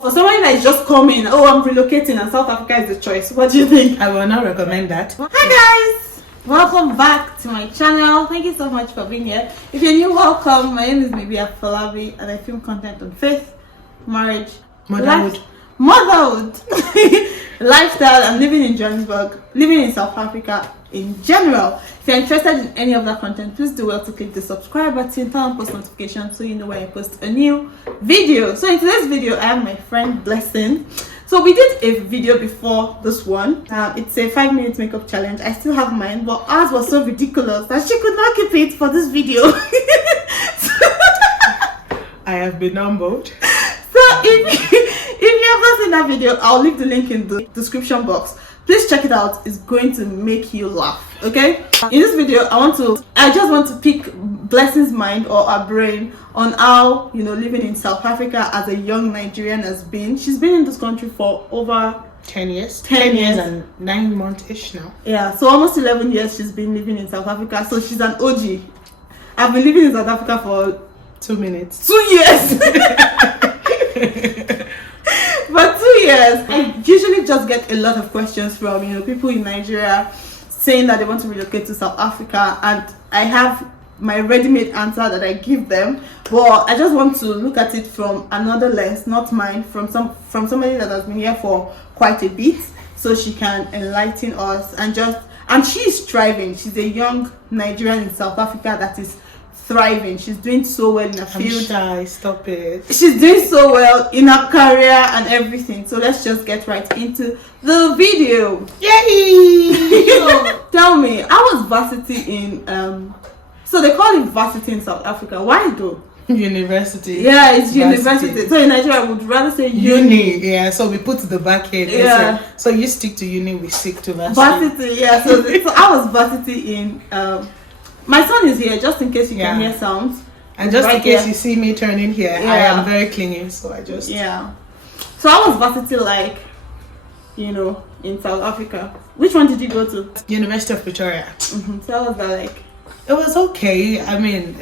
For somebody that is just coming, oh, I'm relocating and South Africa is the choice. What do you think? I will not recommend that. Hi guys! Welcome back to my channel. Thank you so much for being here. If you're new, welcome. My name is Mibia Falabi and I film content on faith, marriage, Motherhood, lifestyle, and living in Johannesburg, living in South Africa in general. If you're interested in any of that content, please do well to click the subscribe button, turn on post notifications so you know when I post a new video. So in today's video, I have my friend Blessing. So we did a video before this one. It's a 5-minute makeup challenge. I still have mine, but ours was so ridiculous that she could not keep it for this video. I have been humbled. So if you have not seen that video, I'll leave the link in the description box. Please check it out. It's going to make you laugh. Okay, in this video I just want to pick Blessing's mind or her brain on how, you know, living in South Africa as a young Nigerian has been. She's been in this country for over 10 years. 10 years and 9 months-ish now. Yeah, so almost 11 years she's been living in South Africa. So she's an OG. I've been living in South Africa for 2 minutes. 2 years. For 2 years. I usually just get a lot of questions from, you know, people in Nigeria saying that they want to relocate to South Africa, and I have my ready-made answer that I give them, but I just want to look at it from another lens, not mine, from somebody that has been here for quite a bit, so she can enlighten us. And she's thriving. She's a young Nigerian in South Africa that is thriving. She's doing so well in her field. I'm shy, stop it. She's doing so well in her career and everything. So let's just get right into the video. Yay! So tell me, how was varsity in so they call it varsity in South Africa. Why though? University. Yeah, it's university. So in Nigeria I would rather say uni. Yeah, so we put the back end. Yeah. So you stick to uni, we stick to varsity. Varsity, yeah. So I was varsity in my son is here just in case you can hear sounds. And just right in case here. you see me turning here, I am very clingy, so I just... Yeah. So I was varsity like, you know, in South Africa. Which one did you go to? University of Pretoria. So how was that like? It was okay. I mean,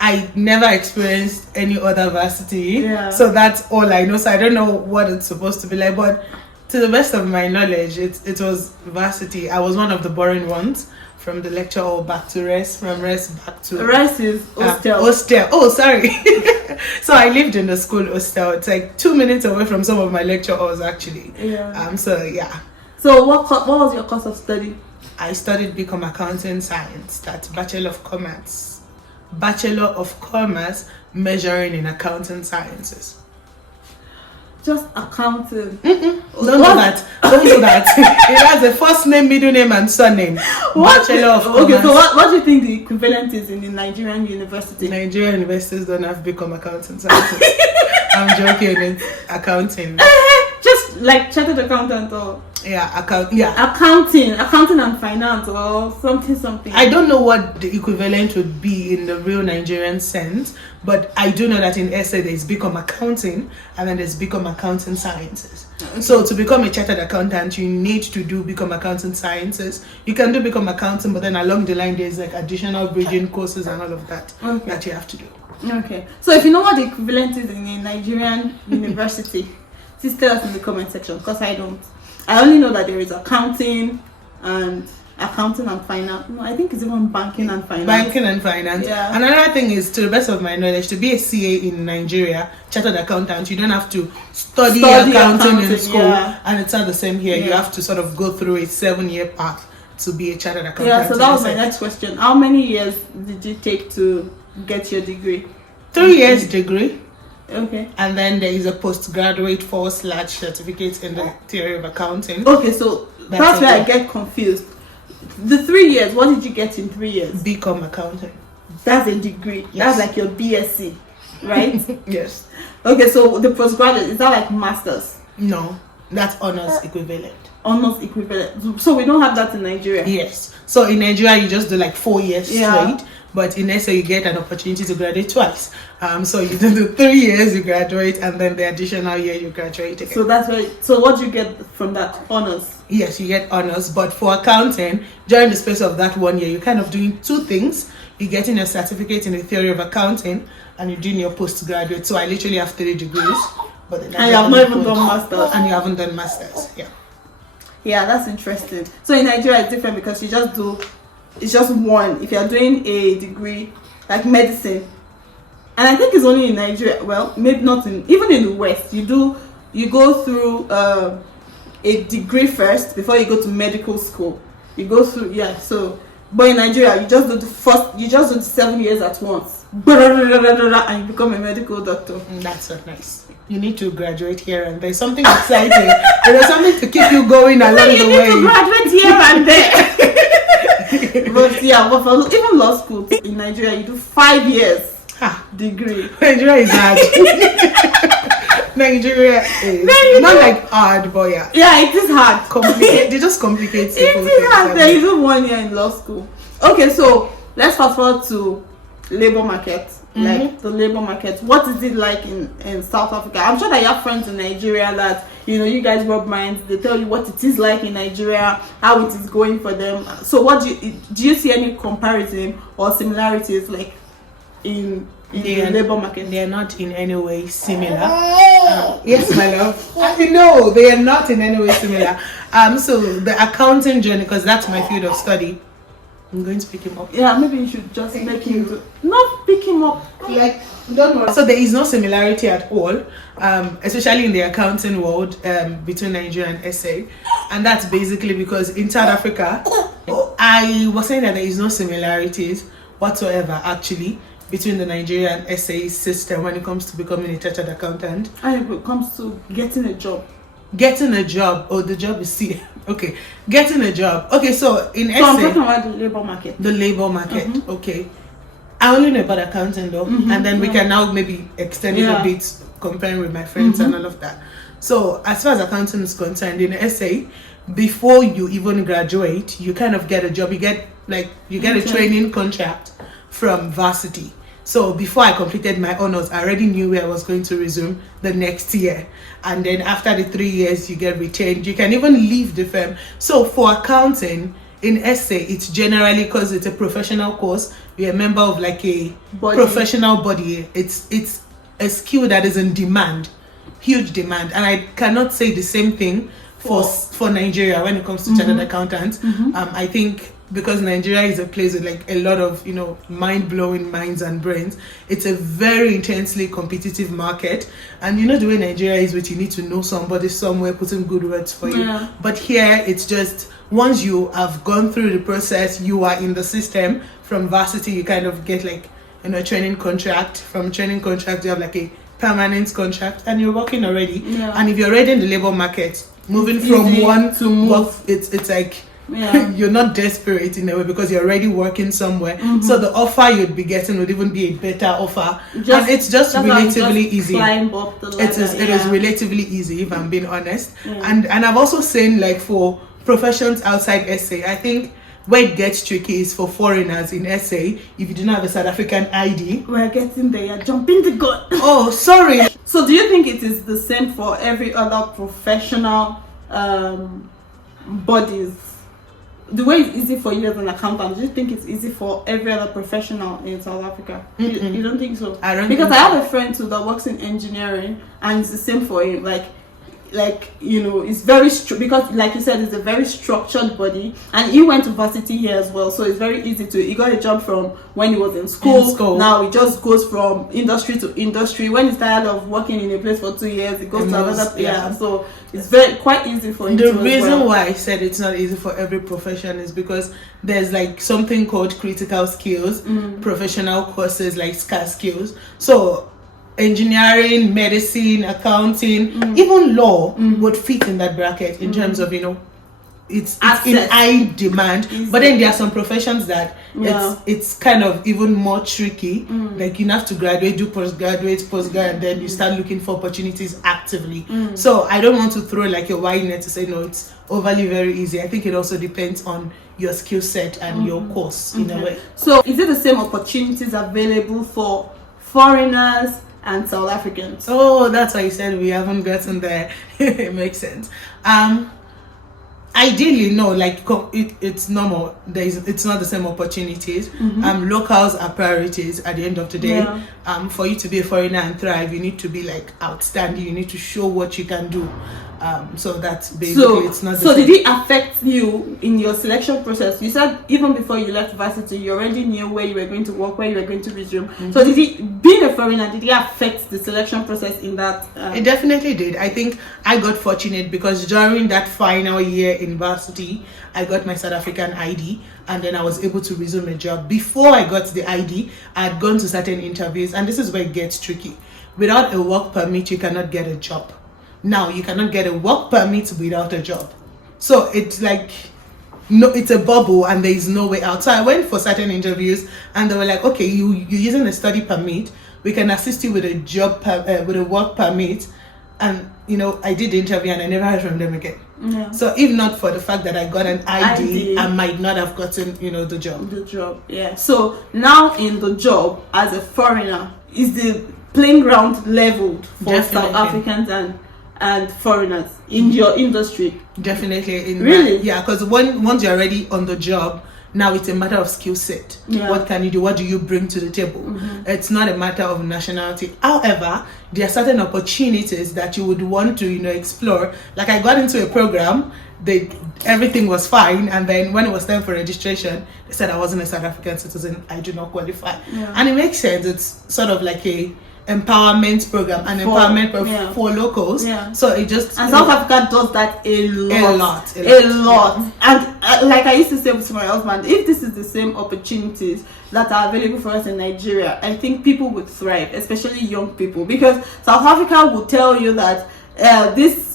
I never experienced any other varsity, so that's all I know. So I don't know what it's supposed to be like, but to the best of my knowledge, it was varsity. I was one of the boring ones. From the lecture hall back to rest, from rest back to... Rest is hostel. Hostel. Oh, sorry. So I lived in the school hostel. It's like 2 minutes away from some of my lecture halls, actually. Yeah. So, yeah. So what was your course of study? I studied BCom Accounting Science. That's Bachelor of Commerce. Bachelor of Commerce, measuring in Accounting Sciences. Just accounting. Don't do that. Don't do that. It has a first name, middle name, and surname. Bachelor of Commerce. Okay, so what do you think the equivalent is in the Nigerian university? Nigerian universities don't have BCom Accounting Sciences. I'm joking. It's accounting. Just like chartered accountant or accounting and finance or something. I don't know what the equivalent would be in the real Nigerian sense, but I do know that in SA there's BCom Accounting and then there's BCom Accounting Sciences. So to become a chartered accountant, you need to do BCom Accounting Sciences. You can do BCom Accounting, but then along the line there's like additional bridging courses and all of that that you have to do. Okay, so if you know what the equivalent is in a Nigerian university, please tell us in the comment section, because I don't. I only know that there is accounting and finance. No, I think it's even banking and finance. Banking and finance. Yeah. Another thing is, to the best of my knowledge, to be a CA in Nigeria, chartered accountant, you don't have to study accounting in school, and it's not the same here. You have to sort of go through a 7-year path to be a chartered accountant. Yeah, so that was my next question. How many years did you take to get your degree? 3 years degree. Okay. And then there is a postgraduate 4/ certificate in the theory of accounting. Okay, so that's where I get confused. The 3 years, what did you get in 3 years? BCom Accounting. That's a degree. Yes. That's like your BSc, right? Yes. Okay, so the postgraduate, is that like master's? No, that's honors equivalent. Honors equivalent. So we don't have that in Nigeria? Yes. So in Nigeria, you just do like 4 years straight. But in SA, you get an opportunity to graduate twice. So you do the 3 years, you graduate, and then the additional year, you graduate again. So that's right. So what do you get from that? Honors? Yes, you get honors. But for accounting, during the space of that 1 year, you're kind of doing 2 things. You're getting a certificate in the theory of accounting, and you're doing your postgraduate. So I literally have 3 degrees. but then And you have not even done masters. And you haven't done masters. Yeah. Yeah, that's interesting. So in Nigeria, it's different because it's just one. If you're doing a degree like medicine, and I think it's only in Nigeria. Well, maybe not even in the West. You go through a degree first before you go to medical school. You go through So, but in Nigeria, you just do the 7 years at once, and you become a medical doctor. That's so nice. You need to graduate here and there's something exciting. There's something to keep you going along the way. You need to graduate here and there. But for even law school in Nigeria, you do 5 years degree. Nigeria is hard. Nigeria is not like hard, but yeah. Yeah, it is hard. They just complicate it is hard. Then you do 1 year in law school. Okay, so let's fast forward to labor market. Like the labor market, what is it like in South Africa? I'm sure that you have friends in Nigeria that you guys rub minds. They tell you what it is like in Nigeria, how it is going for them. So what do you see any comparison or similarities like in the labor market? They are not in any way similar. Yes, my love. No, they are not in any way similar. So the accounting journey, because that's my field of study. I'm going to pick him up. Yeah, maybe you should just make him not pick him up. Like, don't worry. So there is no similarity at all, especially in the accounting world between Nigeria and SA, and that's basically because in South Africa, I was saying that there is no similarities whatsoever actually between the Nigeria and SA system when it comes to becoming a chartered accountant. And when it comes to getting a job. Getting a job, the job is okay. Getting a job. Okay, so in SA, I'm talking about the labor market. The labor market, okay. I only know about accounting though, and then we can now maybe extend it a bit, comparing with my friends and all of that. So as far as accounting is concerned, in SA, before you even graduate, you kind of get a job. You get a training contract from varsity. So before I completed my honors, I already knew where I was going to resume the next year. And then after the 3 years, you get retained. You can even leave the firm. So for accounting in SA, it's generally, because it's a professional course, you're a member of like a professional body. It's a skill that is in demand, huge demand. And I cannot say the same thing for Nigeria when it comes to chartered accountants. I think because Nigeria is a place with like a lot of mind-blowing minds and brains, it's a very intensely competitive market. And the way Nigeria is, which you need to know somebody somewhere putting good words for you. But here it's just once you have gone through the process, you are in the system. From varsity you kind of get like a training contract. From training contract you have like a permanent contract and you're working already. And if you're already in the labor market, moving from one to move, it's like you're not desperate in a way because you're already working somewhere. So the offer you'd be getting would even be a better offer. And it's just relatively easy. It is relatively easy, if I'm being honest. And I've also seen like for professions outside SA, I think where it gets tricky is for foreigners in SA. If you do not have a South African ID, we're getting there. You're jumping the gun. Oh, sorry. So do you think it is the same for every other professional bodies? The way it's easy for you as an accountant, do you think it's easy for every other professional in South Africa? You don't think so? I don't. Because I have a friend too that works in engineering, and it's the same for him. It's very because like you said, it's a very structured body, and he went to varsity here as well, so it's very easy he got a job from when he was in school. Now he just goes from industry to industry. When he's tired of working in a place for 2 years, he goes to another place. So it's quite easy for him. The reason why I said it's not easy for every profession is because there's like something called critical skills, professional courses like scarce skills. So engineering, medicine, accounting, even law would fit in that bracket in terms of it's in high demand. But then there are some professions that it's kind of even more tricky. Like you have to graduate, do postgraduate, and then you start looking for opportunities actively. So I don't want to throw like a wide net to say no, it's overly very easy. I think it also depends on your skill set and your course in a way. So is it the same opportunities available for foreigners and South Africans? Oh, that's why you said we haven't gotten there. It makes sense. Ideally, no, like it's normal. It's not the same opportunities. Locals are priorities at the end of the day. Yeah. For you to be a foreigner and thrive, you need to be like outstanding. You need to show what you can do. So that's basically it's not. So did it affect you in your selection process? You said even before you left varsity, you already knew where you were going to work, where you were going to resume. So did it, being a foreigner, did it affect the selection process in that? It definitely did. I think I got fortunate because during that final year in varsity, I got my South African ID, and then I was able to resume a job. Before I got the ID, I had gone to certain interviews, and this is where it gets tricky. Without a work permit, you cannot get a job. Now you cannot get a work permit without a job. So it's like, no, it's a bubble and there is no way out. So I went for certain interviews and they were like, okay, you're using a study permit, we can assist you with a job with a work permit. And I did the interview and I never heard from them again. Yeah. So if not for the fact that I got an ID, I might not have gotten the job. The job, yeah. So now in the job as a foreigner, is the playing ground leveled for Definitely. South Africans and foreigners in your industry? Definitely. Really? Yeah, because once you're already on the job, now it's a matter of skill set. Yeah. What can you do? What do you bring to the table? It's not a matter of nationality. However, there are certain opportunities that you would want to explore. Like I got into a program, everything was fine, and then when it was time for registration, they said I wasn't a South African citizen, I do not qualify. Yeah. And it makes sense. It's sort of like a empowerment program, for locals. Yeah. So it just And South Africa does that a lot. Yeah. And like I used to say to my husband, if this is the same opportunities that are available for us in Nigeria, I think people would thrive, especially young people, because South Africa will tell you that this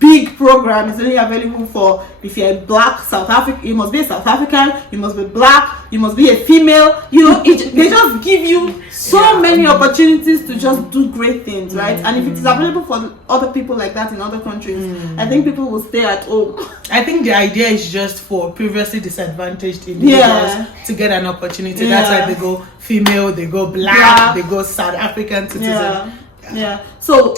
big program is only available for if you're a black South African, you must be a South African, you must be black, you must be a female. They just give you so many opportunities to just do great things, right? And if it is available for other people like that in other countries, I think people will stay at home. I think the idea is just for previously disadvantaged individuals to get an opportunity. That's why they go female, they go black, they go South African citizen. Yeah. So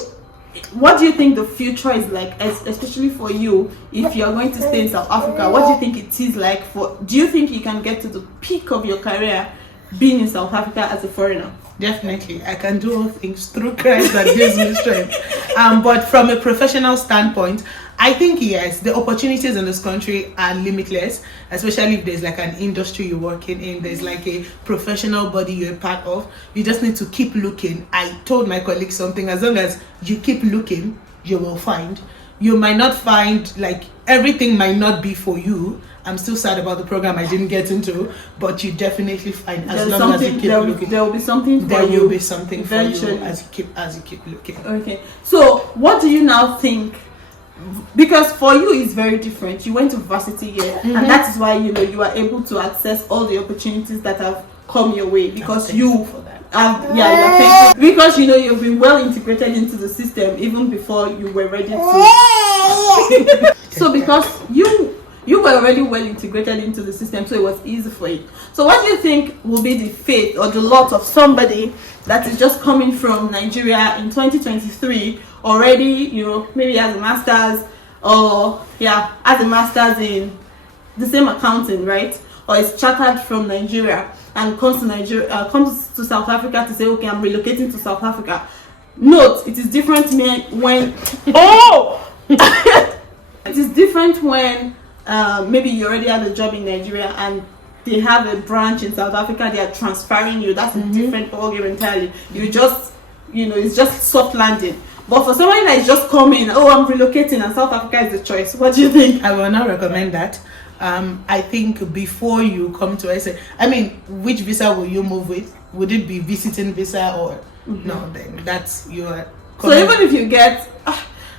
what do you think the future is like, especially for you, if you're going to stay in South Africa? What do you think it is like do you think you can get to the peak of your career being in South Africa as a foreigner? Definitely. I can do all things through Christ that gives me strength. But from a professional standpoint, I think yes, the opportunities in this country are limitless, especially if there's like an industry you're working in, there's like a professional body you're a part of. You just need to keep looking. I told my colleagues something, as long as you keep looking, you will find. You might not find, like, everything might not be for you. I'm still sad about the program I didn't get into, but you definitely find, as long as you keep looking. There will be something for you. There will be something eventually. For you as you keep looking. Okay. So what do you now think? Because for you it's very different. You went to varsity here, and that is why you are able to access all the opportunities that have come your way, because you're thankful, because you've been well integrated into the system even before you were ready to. So because you were already well integrated into the system, so it was easy for you. So what do you think will be the fate or the lot of somebody that is just coming from Nigeria in 2023 already, maybe as a master's, or as a master's in the same accounting, right? Or is chartered from Nigeria and comes to South Africa to say, okay, I'm relocating to South Africa. Note, it is different when it is different when maybe you already have a job in Nigeria and they have a branch in South Africa, they are transferring you. That's a different ballgame entirely. You just, it's just soft landing. But for somebody that is just coming, I'm relocating and South Africa is the choice. What do you think? I will not recommend that. I think before you come to SA, which visa will you move with? Would it be visiting visa or no? Then that's your. So even if you get,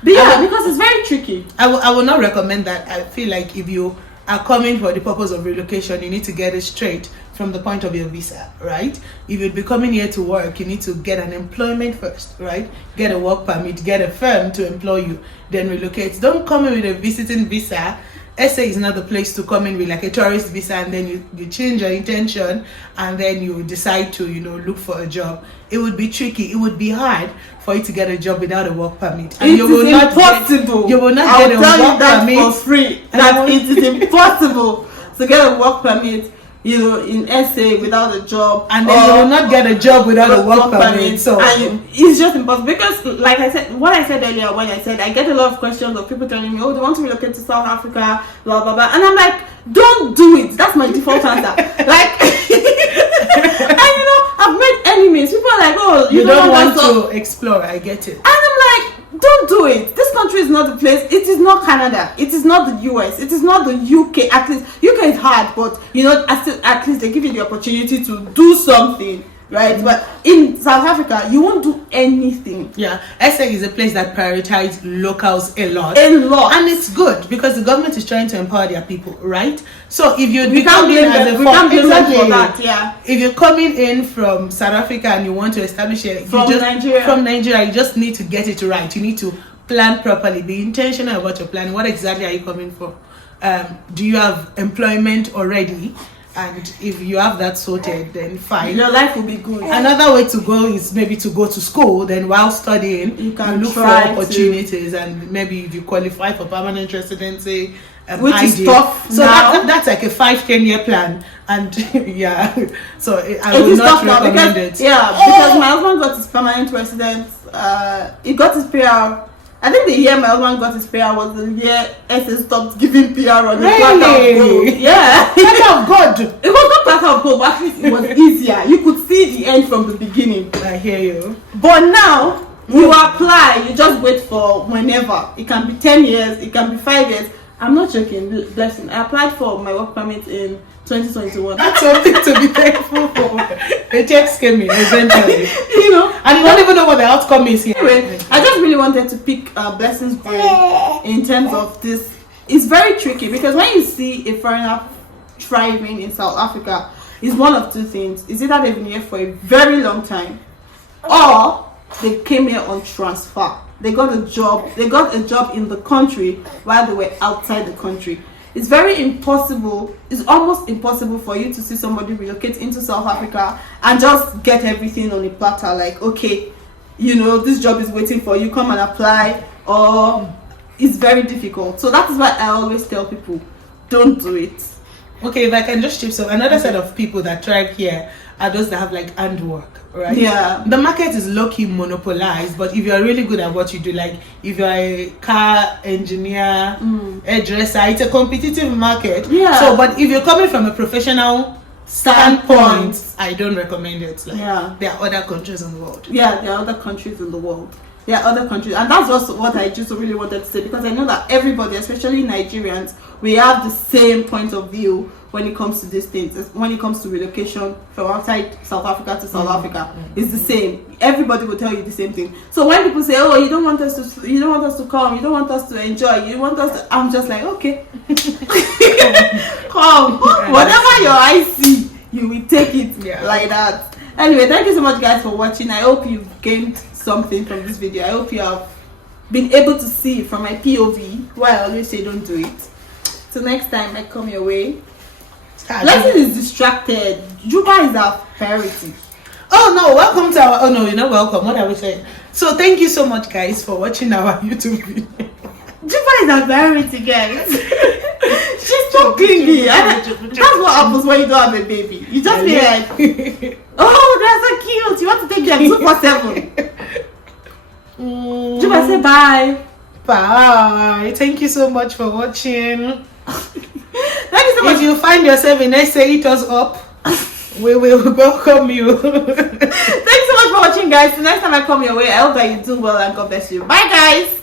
because it's very tricky. I will not recommend that. I feel like if you are coming for the purpose of relocation, you need to get it straight from the point of your visa, right? If you'd be coming here to work, you need to get an employment first, right? Get a work permit, get a firm to employ you, then relocate. Don't come in with a visiting visa SA is not the place to come in with like a tourist visa and then you change your intention and then you decide to, look for a job. It would be tricky. It would be hard for you to get a job without a work permit. And you will not impossible. You will not I get will a tell work you that permit for free. That it is impossible to get a work permit, in SA without a job, and then you will not get a job without a work permit. So it's just impossible because, like I said, what I said earlier when I said I get a lot of questions of people telling me, oh, they want to relocate to South Africa, blah blah blah, and I'm like, don't do it. That's my default answer. Like, and I've made enemies. People are like, oh, you don't want to explore. I get it. And I'm like, don't do it. This country is not the place. It is not Canada. It is not the US. It is not the UK. At least UK is hard, but at least they give you the opportunity to do something, right? But in South Africa, you won't do anything. Yeah, SA is a place that prioritizes locals a lot, and it's good because the government is trying to empower their people, right? So if you become for that, yeah. If you're coming in from South Africa and you want to establish Nigeria, you just need to get it right. You need to plan properly, be intentional about your plan. What exactly are you coming for? Do you have employment already? And if you have that sorted, then fine. Your life will be good. Another way to go is maybe to go to school. Then while studying, you can look for opportunities, and maybe if you qualify for permanent residency, which is tough. So that's like a 5-10 year plan, and yeah. So I would not recommend it. Yeah, because my husband got his permanent residence. He got his PR. I think the year my husband got his PR was the year SA stopped giving PR on the platter of gold. Yeah. Platter of gold. It was not platter of gold, but at least it was easier. You could see the end from the beginning. I hear you. But now, you apply, you just wait for whenever. It can be 10 years, it can be 5 years. I'm not joking, blessing. I applied for my work permit in 2021. That's something to be thankful for. The checks came in eventually. And you don't even know what the outcome is here. Anyway, I just really wanted to pick Blessing's brain in terms of this. It's very tricky because when you see a foreigner thriving in South Africa, it's one of two things. It's either they've been here for a very long time, or they came here on transfer. They got a job in the country while they were outside the country. It's almost impossible for you to see somebody relocate into South Africa and just get everything on a platter, like, okay, this job is waiting for you, come and apply, or it's very difficult. So that is why I always tell people, don't do it. Okay, if I can just chip, so another set of people that thrive here are those that have like handwork, right? Yeah. The market is low-key monopolized, but if you're really good at what you do, like if you're a car engineer, hairdresser, it's a competitive market. Yeah. So, but if you're coming from a professional standpoint, I don't recommend it. Like, there are other countries in the world. Yeah, there are other countries in the world. There are other countries, and that's also what I just really wanted to say, because I know that everybody, especially Nigerians, we have the same point of view when it comes to these things. When it comes to relocation from outside South Africa to South Africa, it's the same. Everybody will tell you the same thing. So when people say, "Oh, you don't want us to come, you don't want us to enjoy, you want us to," I'm just like, okay, come, whatever your eyes see, you will take it like that. Anyway, thank you so much, guys, for watching. I hope you've gained something from this video. I hope you have been able to see from my POV why I always say don't do it. So next time I come your way, Blessing is distracted. Juba is our priority. Oh no, welcome to our, oh no, you're not welcome. What are we saying? So thank you so much, guys, for watching our YouTube video. Juba is our priority, guys. She's so clingy. That's what happens when you don't have a baby. You just feel like, oh, they're so cute. You want to take them 247. Juba, say bye. Bye. Thank you so much for watching. Thank you so much. If you find yourself in SA, hit us up. We will welcome you. Thanks so much for watching, guys. The next time I come your way, I hope that you do well and God bless you. Bye, guys.